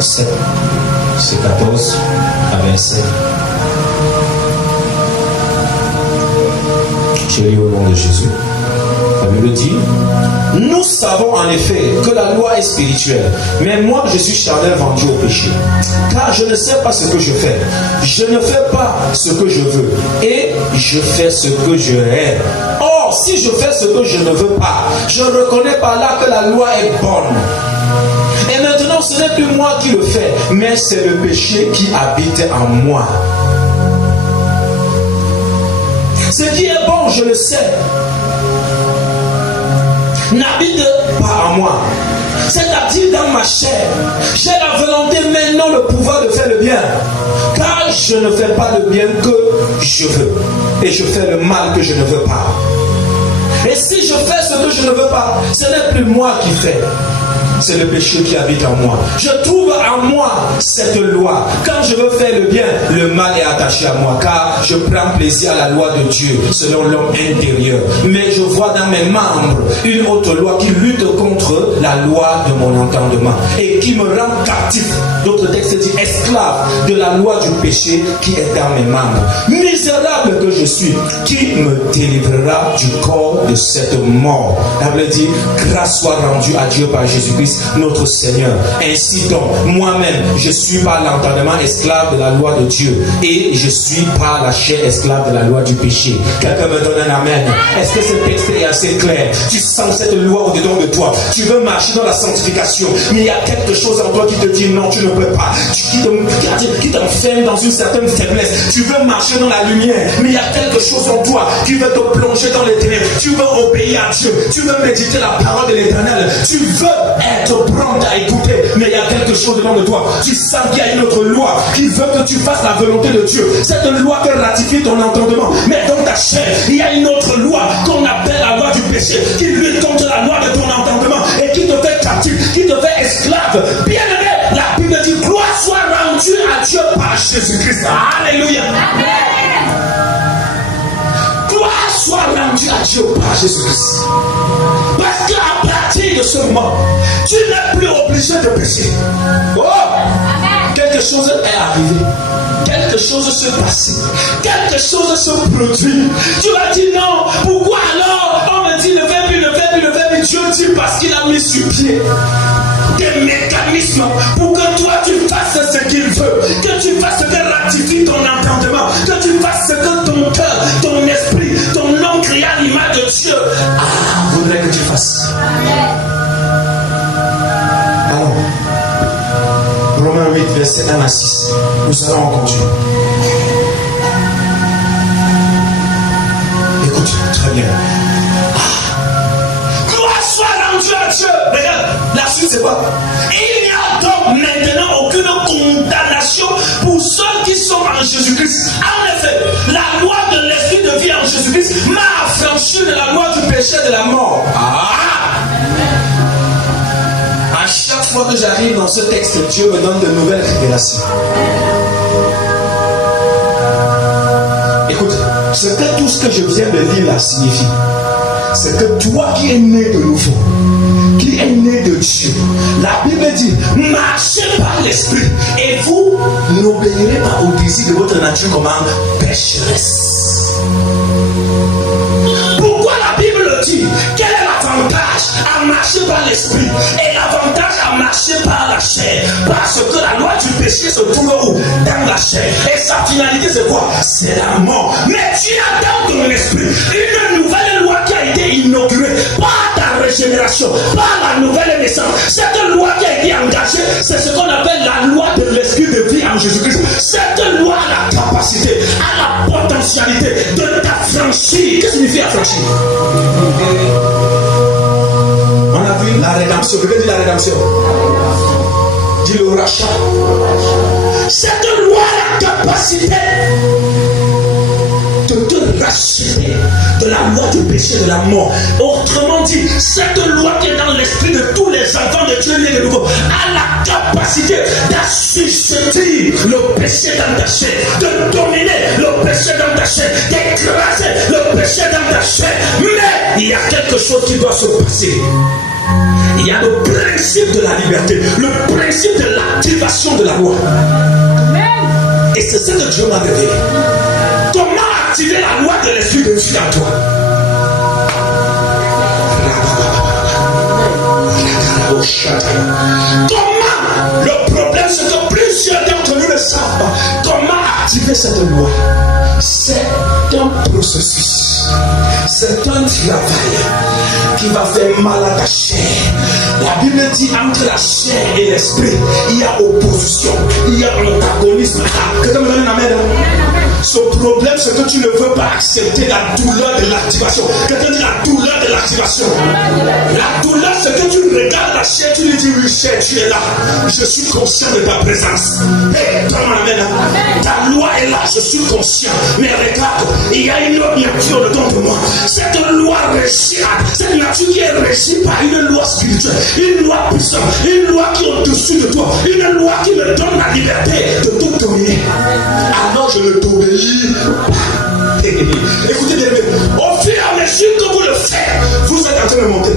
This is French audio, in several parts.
7, c'est 14 à 27. Je lis au nom de Jésus. La Bible dit: nous savons en effet que la loi est spirituelle, mais moi je suis charnel, vendu au péché. Car je ne sais pas ce que je fais. Je ne fais pas ce que je veux, et je fais ce que je hais. Or, si je fais ce que je ne veux pas, je reconnais par là que la loi est bonne. Et maintenant, ce n'est plus moi qui le fais, mais c'est le péché qui habite en moi. Ce qui est bon, je le sais, n'habite pas en moi. C'est-à-dire dans ma chair. J'ai la volonté, mais non le pouvoir de faire le bien. Car je ne fais pas le bien que je veux. Et je fais le mal que je ne veux pas. Et si je fais ce que je ne veux pas, ce n'est plus moi qui fais. C'est le péché qui habite en moi. Je trouve en moi cette loi. Quand je veux faire le bien, le mal est attaché à moi. Car je prends plaisir à la loi de Dieu selon l'homme intérieur. Mais je vois dans mes membres une autre loi qui lutte contre la loi de mon entendement et qui me rend captif. D'autres textes disent esclave de la loi du péché qui est dans mes membres. Misérable que je suis, qui me délivrera du corps de cette mort? La Bible dit: grâce soit rendue à Dieu par Jésus-Christ notre Seigneur. Ainsi donc, moi-même, je suis par l'entendement esclave de la loi de Dieu et je suis par la chair esclave de la loi du péché. Quelqu'un me donne un amen. Est-ce que ce texte est assez clair? Tu sens cette loi au-dedans de toi. Tu veux marcher dans la sanctification, mais il y a quelque chose en toi qui te dit non, tu ne peux pas. Qui t'enferme dans une certaine faiblesse. Tu veux marcher dans la lumière, mais il y a quelque chose en toi qui veut te plonger dans les ténèbres. Tu veux obéir à Dieu. Tu veux méditer la parole de l'Éternel. Tu veux être prompt à écouter, mais il y a quelque chose devant de toi. Tu sens qu'il y a une autre loi qui veut que tu fasses la volonté de Dieu. Cette loi qui ratifie ton entendement, mais dans ta chair, il y a une autre loi qu'on appelle la loi du péché, qui lutte contre la loi de ton entendement et qui te fait captif, qui te fait esclave. Bien aimé, la Bible dit: gloire soit rendue à Dieu par Jésus-Christ. Alléluia. Amen. Gloire soit rendue à Dieu par Jésus-Christ. Parce qu'à partir de ce moment, tu n'es plus obligé de pécher. Oh! Quelque chose est arrivé. Quelque chose se passe. Quelque chose se produit. Tu vas dire non. Pourquoi alors? On me dit ne fais plus, ne fais plus, ne fais plus. Dieu dit parce qu'il a mis sur pied des mécanismes pour que toi tu fasses ce qu'il veut. Que tu fasses ce que ratifie ton entendement. Que tu fasses ce que ton cœur, ton esprit, ton homme créé à l'image de Dieu voudrait que tu fasses. Alors, Romains 8, verset 1 à 6. Nous allons en continuer. Écoute, très bien. Gloire soit rendue à Dieu. Regarde, la suite c'est quoi? Il n'y a donc maintenant aucune condamnation pour ceux qui sont en Jésus-Christ. En effet, la loi de l'esprit de vie en Jésus-Christ m'a affranchi de la loi du péché et de la mort. À chaque fois que j'arrive dans ce texte, Dieu me donne de nouvelles révélations. Écoute, ce que tout ce que je viens de lire là signifie, c'est que toi qui es né de nouveau, qui est né de Dieu, la Bible dit: marchez par l'esprit et vous n'obéirez pas au désir de votre nature comme un pécheresse. Pourquoi la Bible le dit? Quel est l'avantage à marcher par l'esprit et l'avantage à marcher par la chair? Parce que la loi du péché se trouve où? Dans la chair. Et sa finalité c'est quoi? C'est la mort. Mais tu as dans ton esprit une nouvelle loi qui a été inaugurée par ta régénération, par la nouvelle naissance. Cette loi qui a été engagée, c'est ce qu'on appelle la loi de l'esprit de vie en Jésus-Christ. Cette loi a la capacité, a la potentialité de t'affranchir. Qu'est-ce que signifie affranchir? On a vu la rédemption. Vous dire la rédemption? Dis le rachat. Cette loi a la capacité de te racheter de la loi du péché et de la mort. Autrement dit, cette loi qui est dans l'esprit de tous les enfants de Dieu nés de nouveau a la capacité d'assujettir le péché dans ta chair, de dominer le péché dans ta chair, d'écraser le péché dans ta chair. Mais il y a quelque quelque chose qui doit se passer. Il y a le principe de la liberté, le principe de l'activation de la loi. Et c'est ça que Dieu m'a révélé. Comment activer la loi de l'Esprit de Dieu en toi? Comment? Le problème, c'est que plusieurs d'entre nous ne savent pas comment activer cette loi. C'est un processus, c'est un travail qui va faire mal à ta chair. La Bible dit entre la chair et l'esprit, il y a opposition, il y a antagonisme. Que tu me donnes un amen? Ce problème, c'est que tu ne veux pas accepter la douleur de l'activation. Quelqu'un dit la douleur de l'activation. La douleur, c'est que tu regardes la chair, tu lui dis oui, chair, tu es là. Je suis conscient de ta présence. Hey, donne-moi amen. Ta loi est là, je suis conscient. Mais regarde, il y a une autre nature dedans de moi. Cette loi régie, cette nature qui est régie par une loi spirituelle, une loi puissante, une loi qui est au-dessus de toi, une loi qui me donne la liberté de tout dominer. Alors je ne t'obéis. Écoutez bien, au fur et à mesure que vous le faites, vous êtes en train de monter.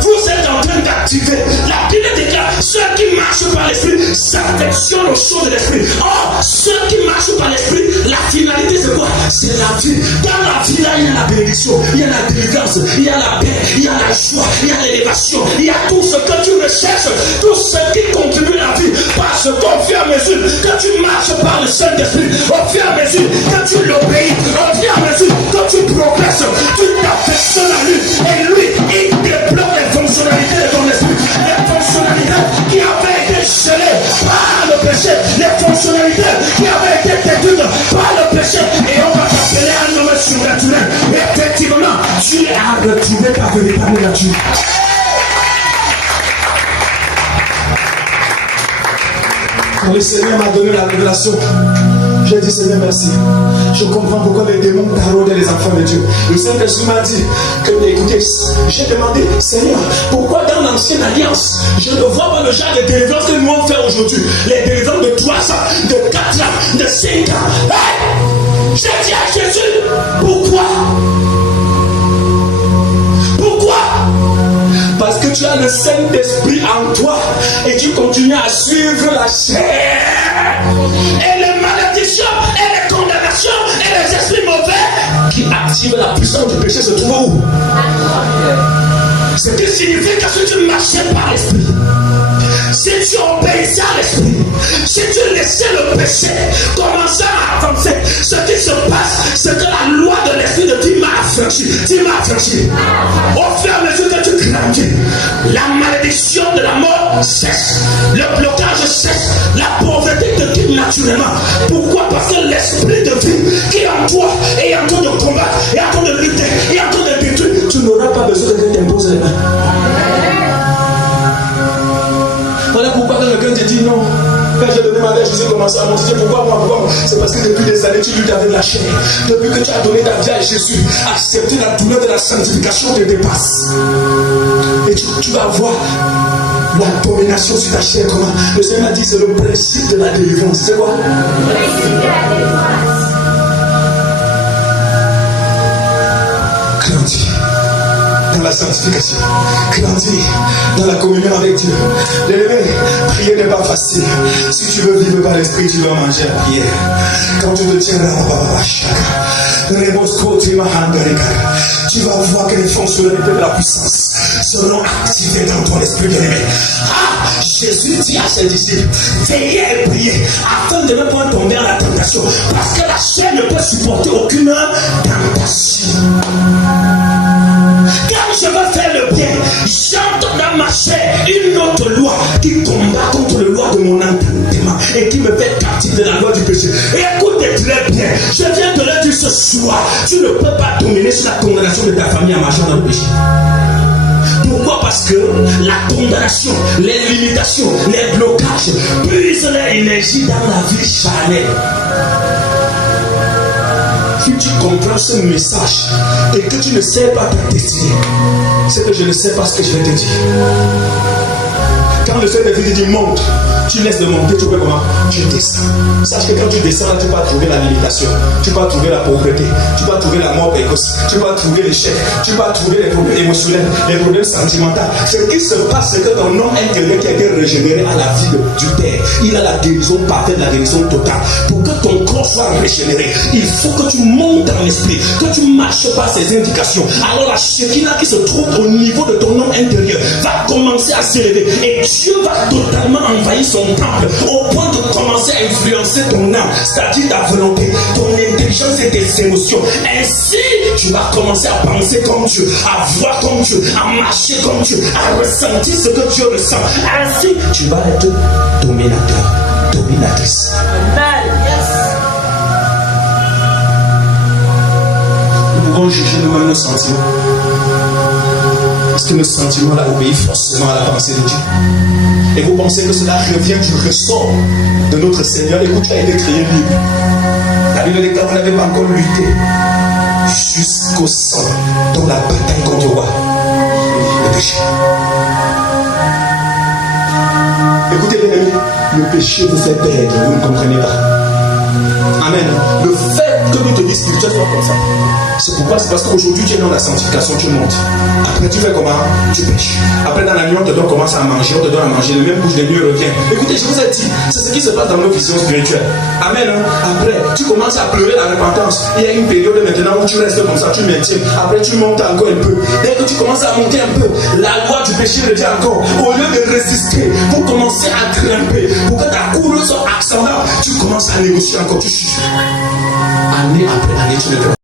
Vous êtes en train d'activer. La Bible déclare, ceux qui marchent par l'esprit s'affectionnent aux choses de l'esprit. Or, ceux qui marchent par l'esprit, la finalité c'est quoi? C'est la vie. Dans la vie là, il y a la bénédiction, il y a la délivrance, il y a la paix, il y a la joie, il y a l'élévation, il y a tout ce que tu recherches, tout ce qui contribue à la vie. Parce qu'au fur et à mesure que tu marches par le Saint-Esprit, au fur et à mesure que tu l'obéis, au fur et à mesure que tu progresses, tu t'affectionnes à lui. Et lui, il débloque les fonctionnalités de ton esprit. Les fonctionnalités qui avaient été gelées par le péché. Les fonctionnalités qui avaient été détruites par le péché. Et on va t'appeler un homme surnaturel. Effectivement, tu as retrouvé ta véritable nature. Quand le Seigneur m'a donné la révélation, j'ai dit Seigneur merci. Je comprends pourquoi les démons taraudaient les enfants de Dieu. Le Saint-Esprit m'a dit que, écoutez, j'ai demandé Seigneur, pourquoi dans l'ancienne alliance, je ne vois pas le genre de délivrance que nous on fait aujourd'hui. Les délivrances de 3 ans, de 4 ans, de 5 ans. Hey! J'ai dit à Jésus, pourquoi? Parce que tu as le Saint-Esprit en toi et tu continues à suivre la chair. Et les malédictions, et les condamnations, et les esprits mauvais qui activent la puissance du péché se trouvent où? Ce qui signifie que si tu marchais par l'esprit, si tu obéissais à l'esprit, si tu laissais le péché commencer à avancer, ce qui se passe, c'est que la loi de l'esprit de Dieu m'a affranchi. Tu m'as affranchi. Au fur et à mesure que tu grandis, la malédiction de la mort cesse, le blocage cesse, la pauvreté te quitte naturellement. Pourquoi? Parce que l'esprit de vie qui est en toi est en train de combattre, est en train de lutter, est en train de détruire. Tu n'auras pas besoin de quelqu'un t'impose les mains. Voilà pourquoi quand quelqu'un te dit non, quand j'ai donné ma vie, Jésus commencé à monter. Pourquoi moi? C'est parce que depuis des années, tu luttes avec la chair. Depuis que tu as donné ta vie à Jésus, accepter la douleur de la sanctification te dépasse. Et tu vas voir la domination sur ta chair. Comment? Le Seigneur m'a dit, c'est le principe de la délivrance. C'est quoi? Le principe de la délivrance. Grandis dans la sanctification, grandis dans la communion avec Dieu. L'élevé, prier n'est pas facile. Si tu veux vivre par l'esprit, tu dois manger la prière. Quand tu te tiens là, tu vas voir que les fonctionnalités de la puissance seront activées dans ton esprit de l'élevé. Ah, Jésus dit à ses disciples, veillez et priez afin de ne pas tomber dans la tentation, parce que la chair ne peut supporter aucune tentation. Quand je veux faire le bien, j'entends dans ma chair une autre loi qui combat contre la loi de mon entendement et qui me fait captif de la loi du péché. Et écoutez très bien, je viens de le dire ce soir, tu ne peux pas dominer sur la condamnation de ta famille en marchant dans le péché. Pourquoi? Parce que la condamnation, les limitations, les blocages puisent leur énergie dans la vie charnelle. Si tu comprends ce message et que tu ne sais pas ta destinée, c'est que je ne sais pas ce que je vais te dire. Quand quand le Seigneur te dit monte, tu laisses de monter, tu peux comment? Tu descends. Sache que quand tu descends, là, tu vas trouver la limitation, tu vas trouver la pauvreté, tu vas trouver la mort précoce, tu vas trouver l'échec, tu vas trouver les problèmes émotionnels, les problèmes sentimentaux. Ce qui se passe, c'est que ton homme intérieur qui a été régénéré à la vie du Père, il a la guérison parfaite, la guérison totale. Pour que ton corps soit régénéré, il faut que tu montes dans l'esprit, que tu marches par ces indications. Alors la Shekinah qui se trouve au niveau de ton homme intérieur va commencer à s'élever et Dieu va totalement envahir son temple au point de commencer à influencer ton âme, c'est-à-dire ta volonté, ton intelligence et tes émotions. Ainsi, tu vas commencer à penser comme Dieu, à voir comme Dieu, à marcher comme Dieu, à ressentir ce que Dieu ressent. Ainsi, tu vas être dominateur, dominatrice. Amen. Yes. Nous pouvons juger nous-mêmes nos sentiments. Parce que nos sentiments là obéissent forcément à la pensée de Dieu. Et vous pensez que cela revient du ressort de notre Seigneur. Écoute, tu as été créé libre. La Bible dit que vous n'avez pas encore lutté jusqu'au sang dans la bataille contre quoi? Le péché. Écoutez les amis, le péché vous fait perdre, vous ne comprenez pas. Amen. Le fait que nous te disons spirituellement comme ça, c'est pourquoi? C'est parce qu'aujourd'hui tu es dans la sanctification, tu montes. Après tu fais comment? Tu pêches. Après dans la nuit on te donne, commence à manger, on te donne à manger, le même bouche des nuits revient. Écoutez, je vous ai dit, c'est ce qui se passe dans nos visions spirituelles. Amen. Après, tu commences à pleurer la repentance. Il y a une période maintenant où tu restes comme ça, tu maintiens. Après tu montes encore un peu. Dès que tu commences à monter un peu, la loi du péché revient encore. Au lieu de résister, pour commencer à grimper, pour que ta courbe soit ascendante, tu commences à négocier encore, tu chuchotes. Année après année, tu ne te